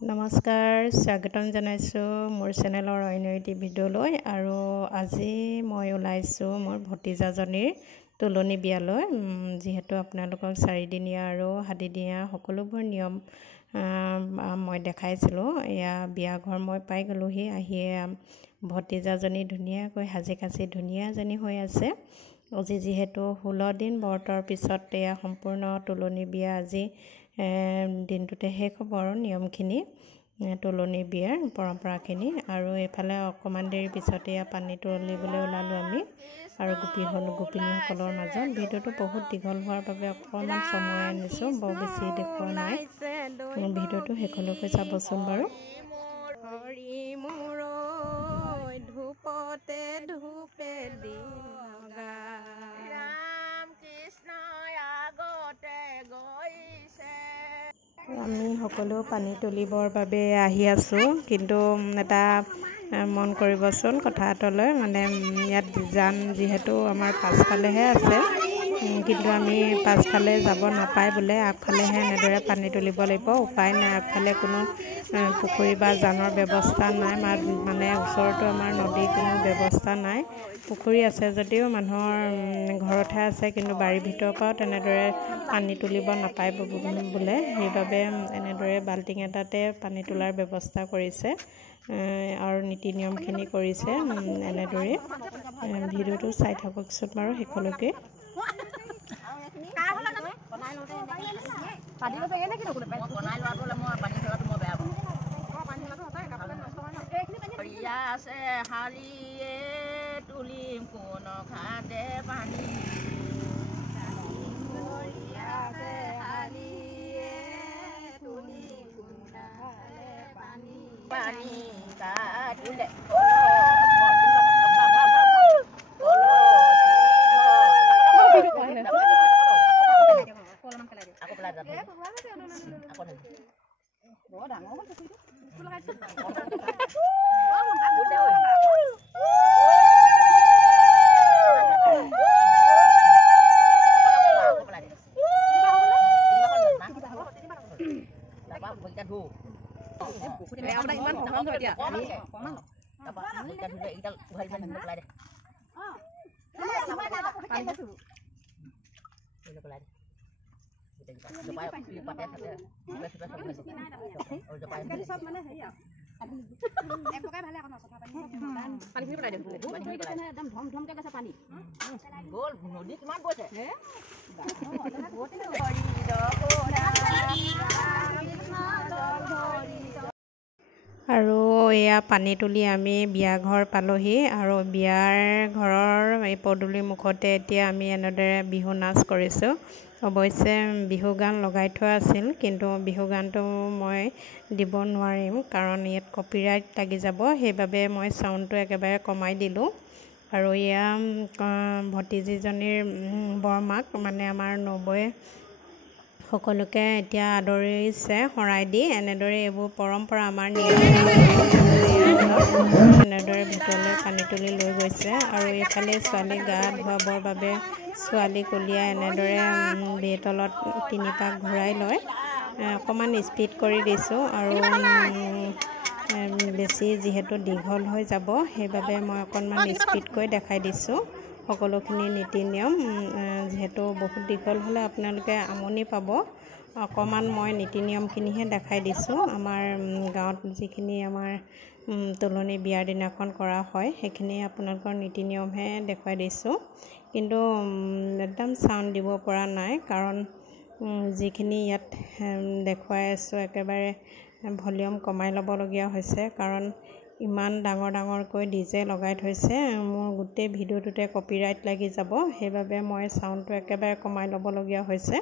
নমস্কাৰ, স্বাগতম জনাইছোঁ মোৰ চেনেলৰ অন্য এটি ভিডিঅ'লৈ। আৰু আজি মই ওলাইছোঁ মোৰ ভতিজাজনীৰ তোলনি বিয়ালৈ। যিহেতু আপোনালোকক 4দিনীয়া আৰু 7দিনীয়া সকলোবোৰ নিয়ম মই দেখাইছিলোঁ। এয়া বিয়া ঘৰ মই পাই গ'লোহি। আহিয়ে ভতিজাজনী ধুনীয়াকৈ সাজি কাচি ধুনীয়াজনী হৈ আছে। আজি যিহেতু 16 দিন ব্ৰতৰ পিছত এয়া সম্পূৰ্ণ তোলনি বিয়া আজি দিনটোতে শেষ হ'ব আৰু নিয়মখিনি, তোলনি বিয়াৰ পৰম্পৰাখিনি। আৰু এইফালে অকণমান দেৰি পিছতে এয়া পানী তুলিবলৈ ওলালোঁ আমি আৰু গোপিনীসকলৰ মাজত। ভিডিঅ'টো বহুত দীঘল হোৱাৰ বাবে অকণমান সময় আনিছোঁ, বৰ বেছি দেখুওৱা নাই। ভিডিঅ'টো শেষলৈকে চাবচোন বাৰু। আমি সকলো পানী তুলিবৰ বাবে আহি আছোঁ, কিন্তু এটা মন কৰিবচোন কথা এটালৈ, মানে ইয়াত জান যিহেতু আমাৰ পাছফালেহে আছে, কিন্তু আমি পাছফালে যাব নাপায় বোলে আগফালেহে এনেদৰে পানী তুলিব লাগিব। উপায় নাই, আগফালে কোনো পুখুৰী বা জানৰ ব্যৱস্থা নাই, মানে ওচৰতো আমাৰ নদীৰ কোনো ব্যৱস্থা নাই। পুখুৰী আছে যদিও মানুহৰ ঘৰতহে আছে, কিন্তু বাৰীৰ ভিতৰৰ পৰাও তেনেদৰে পানী তুলিব নাপায় বোলে। সেইবাবে এনেদৰে বাল্টিং এটাতে পানী তোলাৰ ব্যৱস্থা কৰিছে আৰু নীতি নিয়মখিনি কৰিছে এনেদৰে। ভিডিঅ'টো চাই থাককচোন বাৰু শেষলৈকে। আৰু এয়া পানী তুলি আমি বিয়া ঘৰ পালোহি, আৰু বিয়াৰ ঘৰৰ এই পদূলিৰ মুখতে এতিয়া আমি এনেদৰে বিহু নাচ কৰিছোঁ। অৱশ্যে বিহু গান লগাই থোৱা আছিল, কিন্তু বিহু গানটো মই দিব নোৱাৰিম কাৰণ ইয়াত কপিৰাইট লাগি যাব। সেইবাবে মই চাউণ্ডটো একেবাৰে কমাই দিলোঁ। আৰু এয়া ভতিজীজনীৰ বৰমাক, মানে আমাৰ নবৌয়ে সকলোকে এতিয়া আদৰিছে শৰাই দি। এনেদৰে এইবোৰ পৰম্পৰা আমাৰ নিয়ম, এনেদৰে ভিতৰলৈ পানী তুলি লৈ গৈছে। আৰু এইফালে ছোৱালীক গা ধুৱাবৰ বাবে ছোৱালীক উলিয়াই এনেদৰে বেতলত 3 পাক ঘূৰাই লয়। অকণমান স্পীড কৰি দিছোঁ, আৰু বেছি যিহেতু দীঘল হৈ যাব সেইবাবে মই অকণমান স্পীডকৈ দেখাই দিছোঁ সকলোখিনি নীতি নিয়ম। যিহেতু বহুত দীঘল হ'লে আপোনালোকে আমনি পাব, অকণমান মই নীতি নিয়মখিনিহে দেখাই দিছোঁ। আমাৰ গাঁৱত যিখিনি আমাৰ তোলনি বিয়াৰ দিনাখন কৰা হয় সেইখিনি আপোনালোকৰ নীতি নিয়মহে দেখুৱাই দিছোঁ, কিন্তু একদম চাউণ্ড দিব পৰা নাই কাৰণ যিখিনি ইয়াত দেখুৱাই আছোঁ একেবাৰে ভলিউম কমাই ল'বলগীয়া হৈছে, কাৰণ ইমান ডাঙৰকৈ ডিজে লগাই থৈছে। মোৰ গোটেই ভিডিঅ'টোতে কপিৰাইট লাগি যাব, সেইবাবে মই চাউণ্ডটো একেবাৰে কমাই ল'বলগীয়া হৈছে।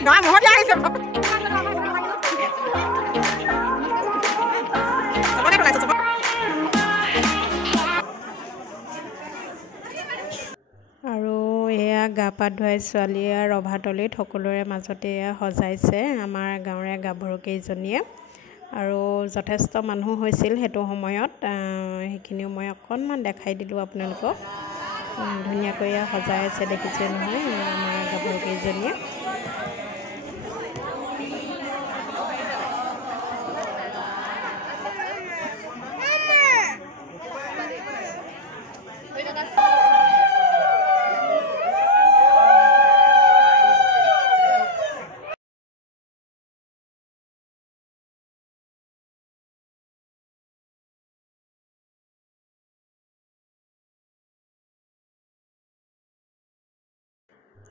Nói một giây rồi. আৰু এয়া গা পা ধুৱাই ছোৱালীয়ে ৰভাতলিত সকলোৰে মাজতে সজাইছে আমাৰ গাঁৱৰে গাভৰুকেইজনীয়ে আৰু যথেষ্ট মানুহ হৈছিল সেইটো সময়ত সেইখিনিও মই অকণমান দেখাই দিলোঁ আপোনালোকক ধুনীয়াকৈ সজাই আছে দেখিছে নহয় আমাৰ গাভৰুকেইজনীয়ে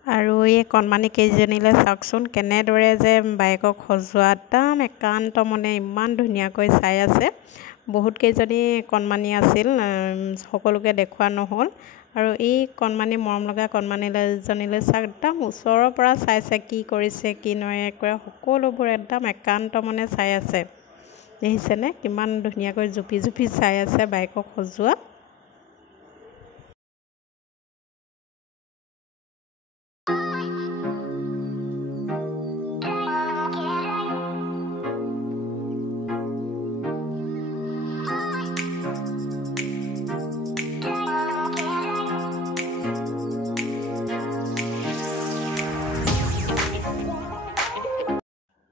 আৰু এই কণমানি কেইজনীলৈ চাওকচোন কেনেদৰে যে বাইকক সজোৱা একদম একান্ত মনে ইমান ধুনীয়াকৈ চাই আছে বহুত কেইজনী কণমানি আছিল সকলোকে দেখুওৱা নহ'ল আৰু এই কণমানি মৰম লগা কণমানিজনীলৈ চাওক একদম ওচৰৰ পৰা চাইছে কি কৰিছে কি নকৰে সকলোবোৰ একদম একান্ত মনে চাই আছে দেখিছেনে কিমান ধুনীয়াকৈ জুপি জুপি চাই আছে বাইকক সজোৱা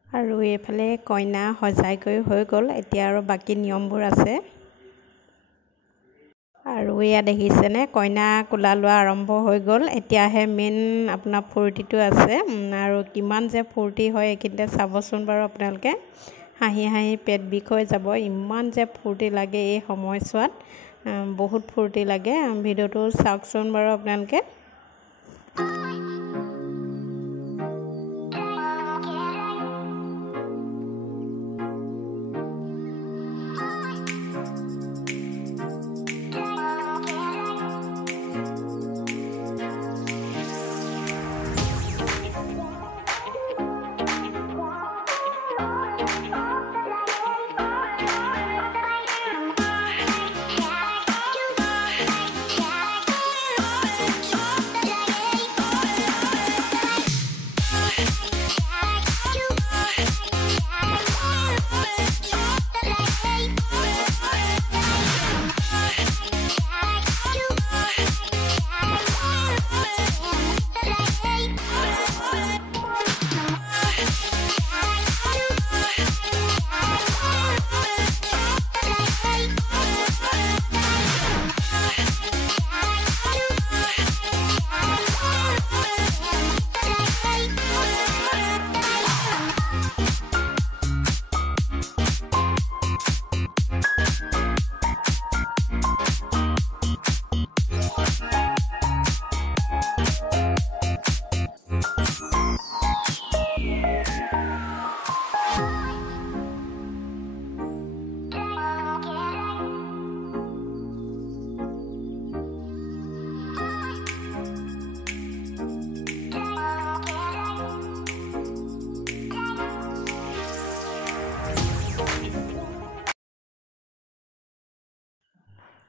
আৰু এইফালে কইনা সজাই হৈ গ'ল এতিয়া আৰু বাকি নিয়মবোৰ আছে আৰু এয়া দেখিছেনে কইনা কোলা লোৱা আৰম্ভ হৈ গ'ল এতিয়াহে মেইন আপোনাৰ ফূৰ্তিটো আছে আৰু কিমান যে ফূৰ্তি হয় এইখিনিতে চাবচোন বাৰু আপোনালোকে হাঁহি হাঁহি পেট বিষ হৈ যাব ইমান যে ফূৰ্তি লাগে এই সময়ছোৱাত বহুত ফূৰ্তি লাগে ভিডিঅ'টো চাওকচোন বাৰু আপোনালোকে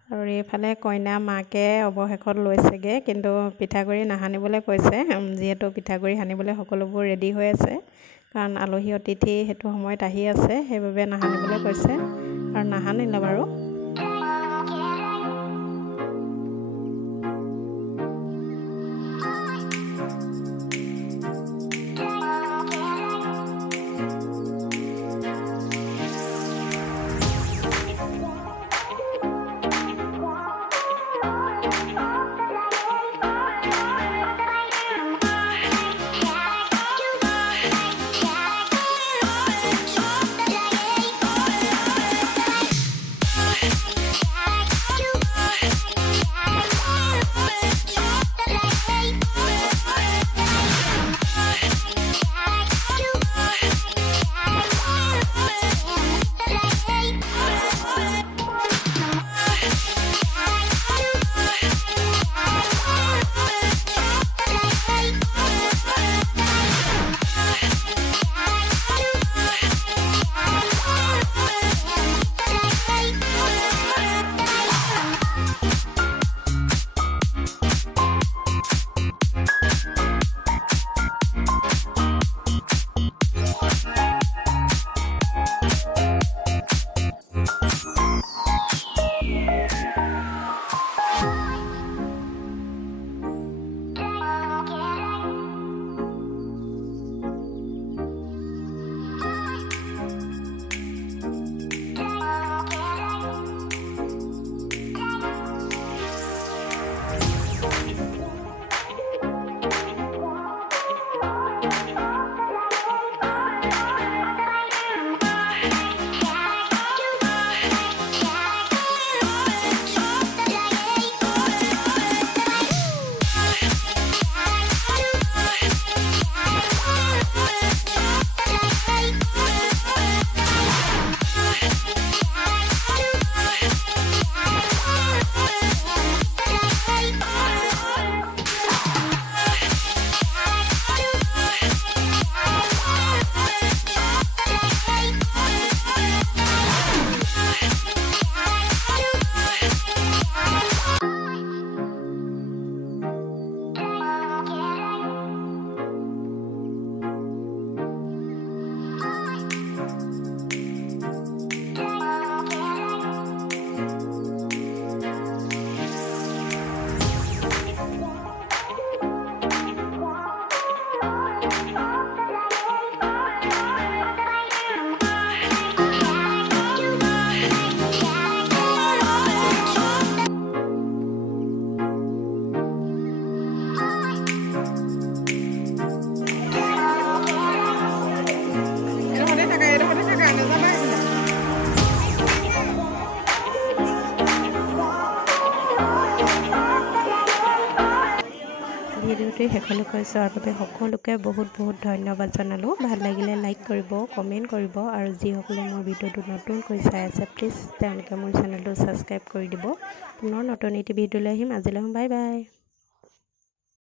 আৰু এইফালে কইনা মাকে অৱশেষত লৈছেগে কিন্তু পিঠাগুৰি নাহানিবলৈ কৈছে যিহেতু পিঠাগুৰি হানিবলৈ সকলোবোৰ ৰেডি হৈ আছে কাৰণ আলহী অতিথি সেইটো সময়ত আহি আছে সেইবাবে নাহানিবলৈ কৈছে আৰু নাহানিলে বাৰু ভিডিঅ'টো শেষলৈকে চোৱাৰ বাবে সকলোকে বহুত বহুত ধন্যবাদ জনালোঁ। ভাল লাগিলে লাইক কৰিব, কমেণ্ট কৰিব আৰু যিসকলে মোৰ ভিডিঅ'টো নতুনকৈ চাই আছে প্লিজ তেওঁলোকে মোৰ চেনেলটো ছাবস্ক্ৰাইব কৰি দিব। পুনৰ নতুন এটি ভিডিঅ'লৈ আহিম। আজিলৈ বাই বাই।